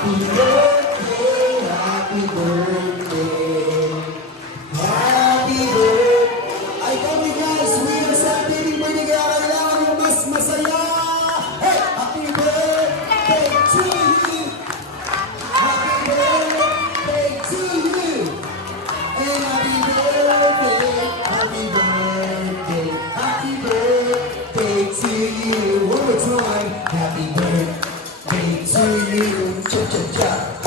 Happy birthday, happy birthday, happy birthday. I told you guys, we are celebrating birthday kaya kailangan yung mas masaya. Hey! Happy birthday to you. Happy birthday to you. And happy birthday, happy birthday, happy birthday to you. One more time. Happy birthday to you. Cha cha cha.